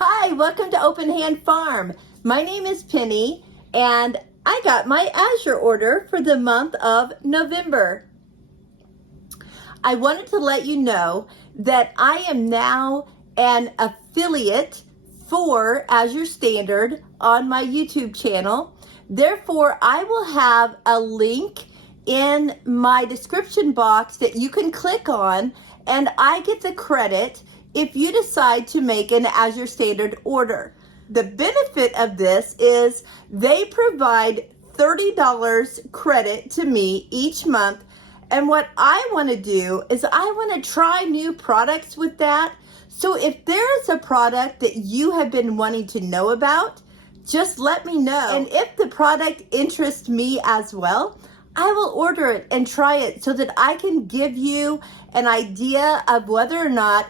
Hi, welcome to Open Hand Farm. My name is Penny, and I got my Azure order for the month of November. I wanted to let you know that I am now an affiliate for Azure Standard on my YouTube channel. Therefore, I will have a link in my description box that you can click on, and I get the credit if you decide to make an Azure Standard order. The benefit of this is they provide $30 credit to me each month. And what I want to do is I want to try new products with that. So if there is a product that you have been wanting to know about, just let me know. And if the product interests me as well, I will order it and try it so that I can give you an idea of whether or not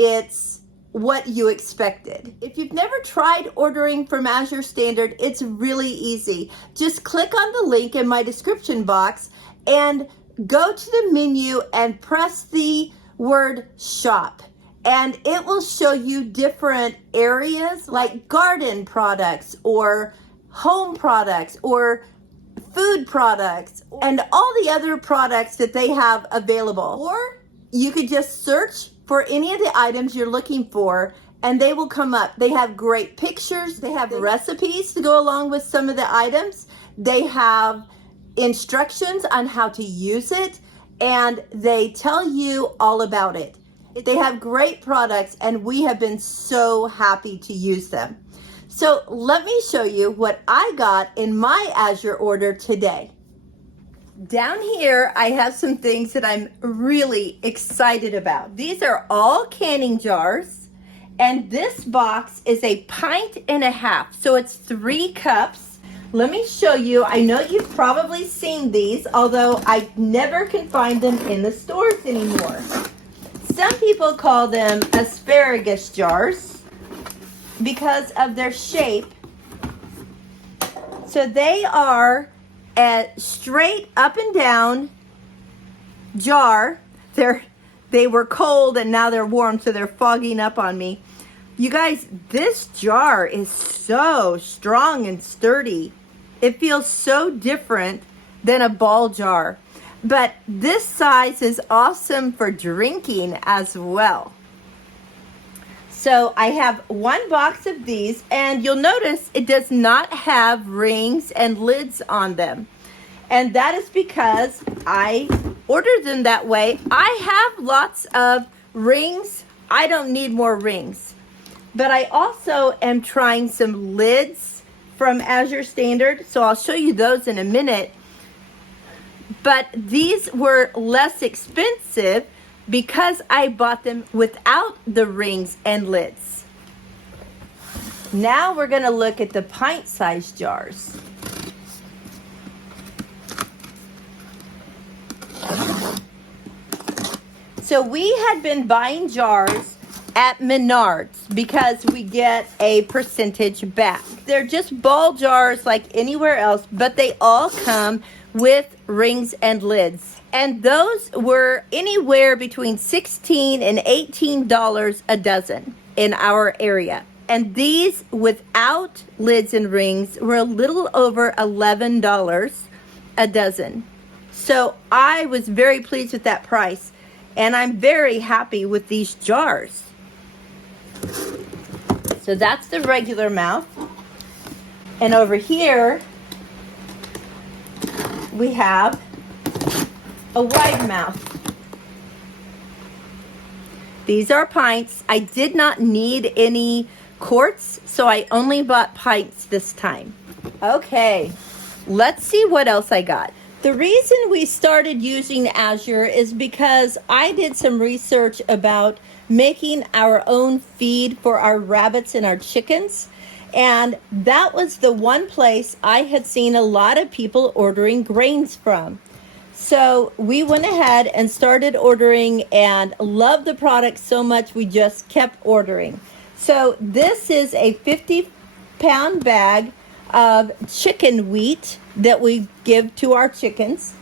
it's what you expected. If you've never tried ordering from Azure Standard, it's really easy. Just click on the link in my description box and go to the menu and press the word shop. And it will show you different areas like garden products or home products or food products and all the other products that they have available. Or you could just search for any of the items you're looking for and they will come up. They have great pictures. They have recipes to go along with some of the items. They have instructions on how to use it, and they tell you all about it. They have great products and we have been so happy to use them. So let me show you what I got in my Azure order today. Down here, I have some things that I'm really excited about. These are all canning jars, and this box is 1.5 pints, so it's 3 cups. Let me show you. I know you've probably seen these, although I never can find them in the stores anymore. Some people call them asparagus jars because of their shape. So they are a straight up and down jar. They were cold and now they're warm, so they're fogging up on me. You guys, this jar is so strong and sturdy. It feels so different than a ball jar. But this size is awesome for drinking as well. So I have 1 box of these, and you'll notice it does not have rings and lids on them. And that is because I ordered them that way. I have lots of rings. I don't need more rings. But I also am trying some lids from Azure Standard, so I'll show you those in a minute. But these were less expensive because I bought them without the rings and lids. Now we're going to look at the pint-sized jars. So we had been buying jars at Menards because we get a percentage back. They're just ball jars like anywhere else, but they all come with rings and lids. And those were anywhere between $16 and $18 a dozen in our area. And these without lids and rings were a little over $11 a dozen. So I was very pleased with that price. And I'm very happy with these jars. So that's the regular mouth. And over here, we have a wide mouth. These are pints. I did not need any quarts, so I only bought pints this time. Okay, let's see what else I got. The reason we started using Azure is because I did some research about making our own feed for our rabbits and our chickens. And that was the one place I had seen a lot of people ordering grains from. So we went ahead and started ordering and loved the product so much we just kept ordering. So this is a 50-pound bag of chicken wheat that we give to our chickens.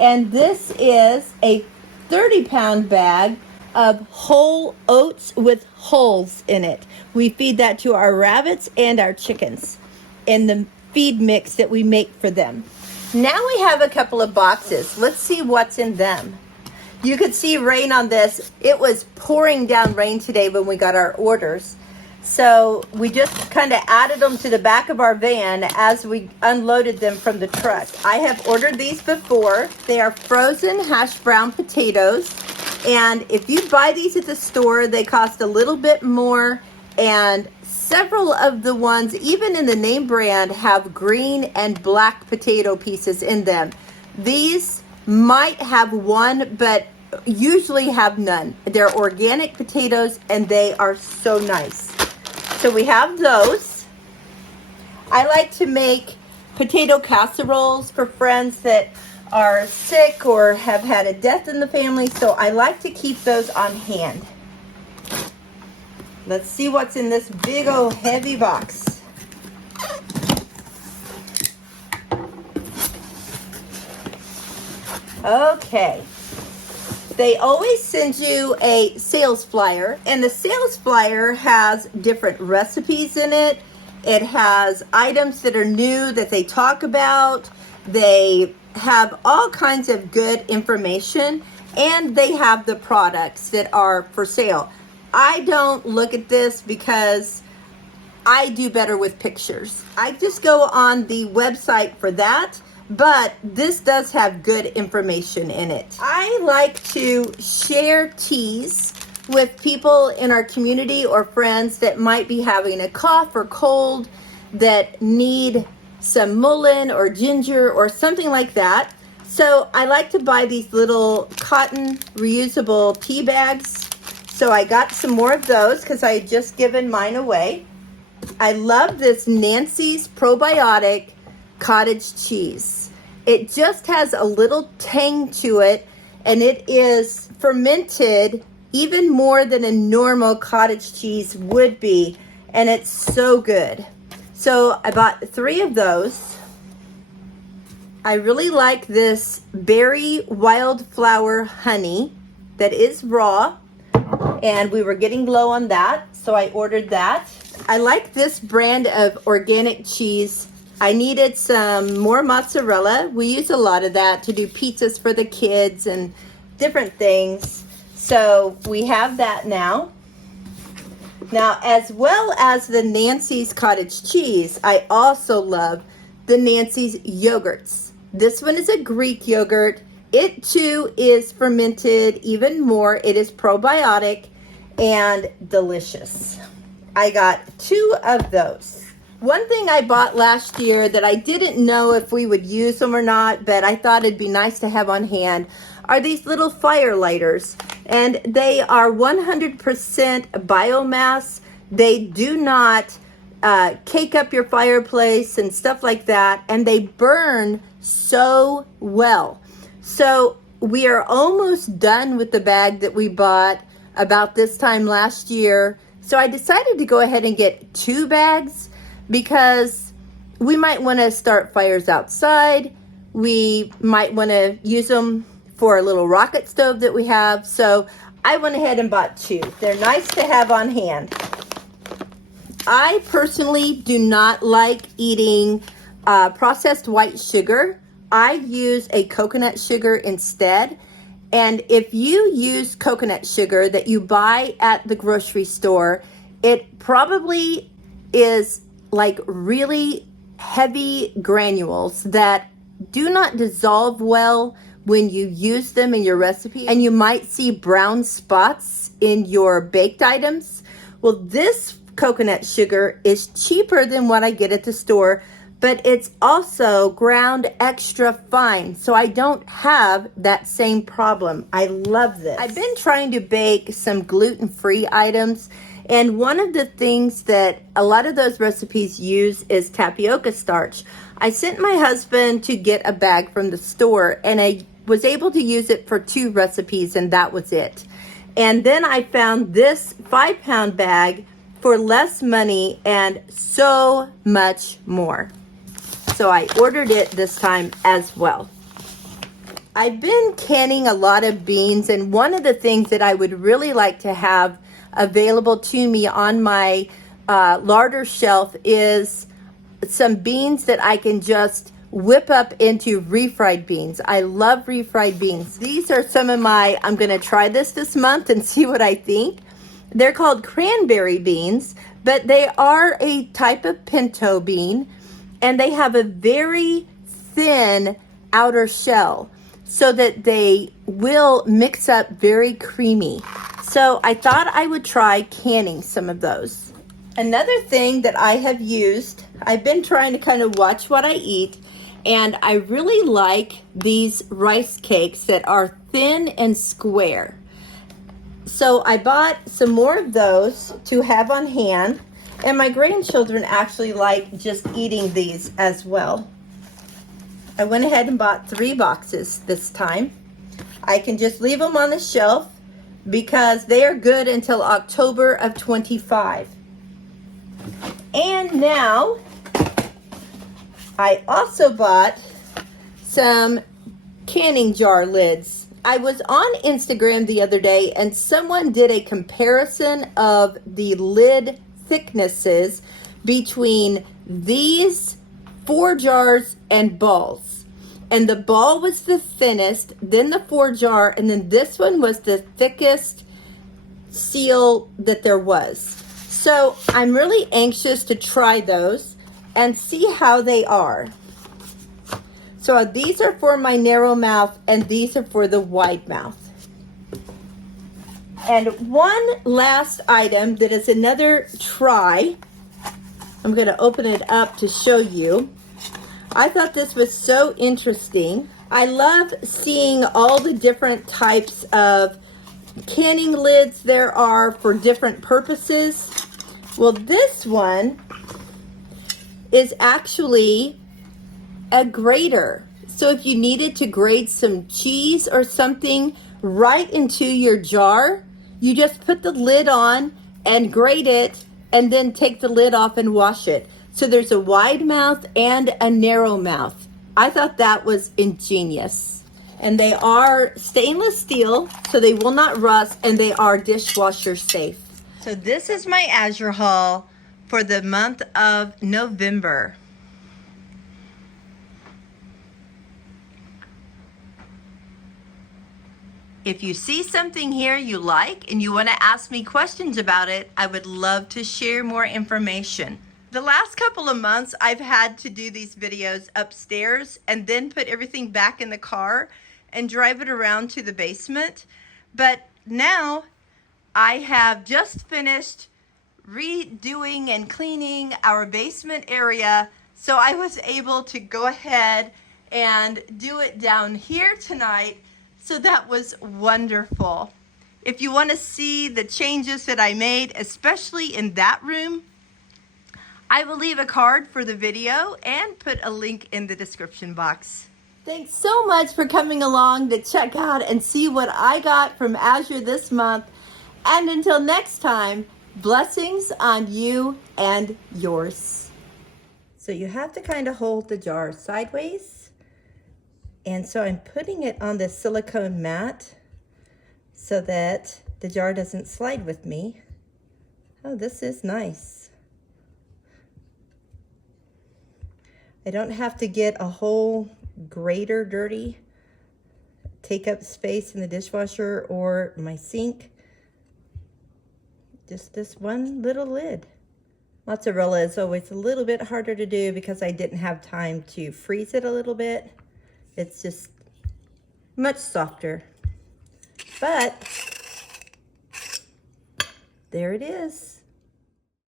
And this is a 30-pound bag of whole oats with holes in it. We feed that to our rabbits and our chickens in the feed mix that we make for them. Now we have a couple of boxes. Let's see what's in them. You could see rain on this. It was pouring down rain today when we got our orders. So we just kind of added them to the back of our van as we unloaded them from the truck. I have ordered these before. They are frozen hash brown potatoes. And if you buy these at the store, they cost a little bit more. And several of the ones, even in the name brand, have green and black potato pieces in them. These might have one, but usually have none. They're organic potatoes and they are so nice. So we have those. I like to make potato casseroles for friends that are sick or have had a death in the family, so I like to keep those on hand. Let's see what's in this big old heavy box. Okay. They always send you a sales flyer, and the sales flyer has different recipes in it. It has items that are new that they talk about. They have all kinds of good information, and they have the products that are for sale. I don't look at this because I do better with pictures. I just go on the website for that. But this does have good information in it. I like to share teas with people in our community or friends that might be having a cough or cold that need some mullein or ginger or something like that. So I like to buy these little cotton reusable tea bags. So I got some more of those because I had just given mine away. I love this Nancy's probiotic cottage cheese. It just has a little tang to it, and it is fermented even more than a normal cottage cheese would be, and it's so good. So I bought 3 of those. I really like this berry wildflower honey that is raw, and we were getting low on that, so I ordered that. I like this brand of organic cheese. I needed some more mozzarella. We use a lot of that to do pizzas for the kids and different things. So we have that now. Now, as well as the Nancy's cottage cheese, I also love the Nancy's yogurts. This one is a Greek yogurt. It too is fermented even more. It is probiotic and delicious. I got 2 of those. One thing I bought last year that I didn't know if we would use them or not, but I thought it'd be nice to have on hand, are these little fire lighters. And they are 100% biomass. They do not cake up your fireplace and stuff like that. And they burn so well. So we are almost done with the bag that we bought about this time last year. So I decided to go ahead and get 2 bags because we might want to start fires outside. We might want to use them for a little rocket stove that we have. So I went ahead and bought 2. They're nice to have on hand. I personally do not like eating processed white sugar. I use a coconut sugar instead. And if you use coconut sugar that you buy at the grocery store, it probably is like really heavy granules that do not dissolve well when you use them in your recipe, and you might see brown spots in your baked items. Well, this coconut sugar is cheaper than what I get at the store, but it's also ground extra fine, so I don't have that same problem. I love this. I've been trying to bake some gluten-free items, and one of the things that a lot of those recipes use is tapioca starch. I sent my husband to get a bag from the store, and I was able to use it for 2 recipes, and that was it. And then I found this 5-pound bag for less money and so much more. So I ordered it this time as well. I've been canning a lot of beans, and one of the things that I would really like to have available to me on my larder shelf is some beans that I can just whip up into refried beans. I love refried beans. These are some of my, I'm gonna try this month and see what I think. They're called cranberry beans, but they are a type of pinto bean, and they have a very thin outer shell so that they will mix up very creamy. So I thought I would try canning some of those. Another thing that I have used, I've been trying to kind of watch what I eat, and I really like these rice cakes that are thin and square. So I bought some more of those to have on hand, and my grandchildren actually like just eating these as well. I went ahead and bought 3 boxes this time. I can just leave them on the shelf because they are good until October of 25. And now I also bought some canning jar lids. I was on Instagram the other day and someone did a comparison of the lid thicknesses between these 4 jars and balls. And the ball was the thinnest, then the 4 jar, and then this one was the thickest seal that there was. So I'm really anxious to try those and see how they are. So these are for my narrow mouth and these are for the wide mouth. And one last item that is another try. I'm going to open it up to show you. I thought this was so interesting. I love seeing all the different types of canning lids there are for different purposes. Well, this one is actually a grater. So if you needed to grate some cheese or something right into your jar, you just put the lid on and grate it and then take the lid off and wash it. So there's a wide mouth and a narrow mouth. I thought that was ingenious. And they are stainless steel, so they will not rust, and they are dishwasher safe. So this is my Azure haul for the month of November. If you see something here you like and you want to ask me questions about it, I would love to share more information. The last couple of months, I've had to do these videos upstairs and then put everything back in the car and drive it around to the basement. But now I have just finished redoing and cleaning our basement area, so I was able to go ahead and do it down here tonight. So that was wonderful. If you want to see the changes that I made, especially in that room, I will leave a card for the video and put a link in the description box. Thanks so much for coming along to check out and see what I got from Azure this month. And until next time, blessings on you and yours. So you have to kind of hold the jar sideways. And so I'm putting it on the silicone mat so that the jar doesn't slide with me. Oh, this is nice. I don't have to get a whole grater dirty, take up space in the dishwasher or my sink. Just this one little lid. Mozzarella is always a little bit harder to do because I didn't have time to freeze it a little bit. It's just much softer. But there it is.